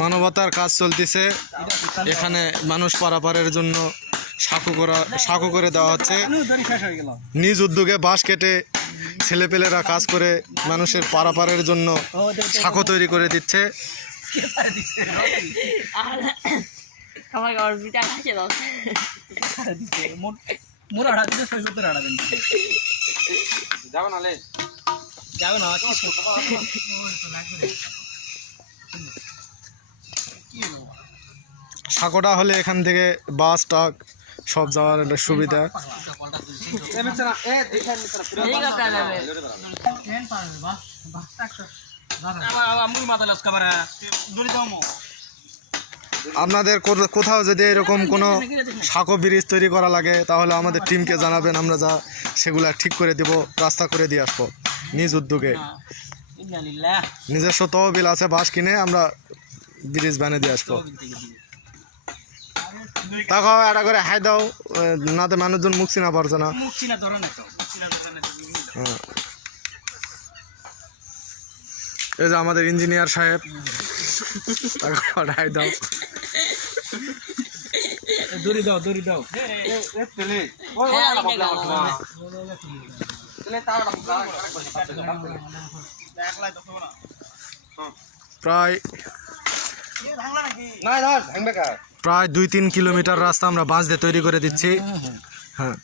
মানবতার কাজ চলতেছে এখানে। মানুষ পারাপারের জন্য সাঁকো করে দেওয়া হচ্ছে। নিজ উদ্যোগে বাঁশ কেটে ছেলেপেলেরা কাজ করে মানুষের পারাপারের জন্য সাঁকো তৈরি করে দিচ্ছে। সাঁকোটা হলে এখান থেকে বাস ট্রাক সব যাওয়ার একটা সুবিধা। আপনাদের কোথাও যদি এরকম কোনো সাঁকো ব্রিজ তৈরি করা লাগে তাহলে আমাদের টিমকে জানাবেন, আমরা যা সেগুলা ঠিক করে দেব, রাস্তা করে দিয়ে আসবো নিজ উদ্যোগে। নিজস্ব তহবিল আছে, বাঁশ কিনে আমরা ব্রিজ বানিয়ে দিয়ে আসবো। তাকাও একটা করে হাই দাও, নাতে মানুষজন মুখ চিনা পারছে না। এই যে আমাদের ইঞ্জিনিয়ার সাহেব, হাই দাও, দড়ি দাও, দড়ি দাও। প্রায় 2-3 কিলোমিটার রাস্তা আমরা বাঁশ দিয়ে তৈরি করে দিচ্ছি। হ্যাঁ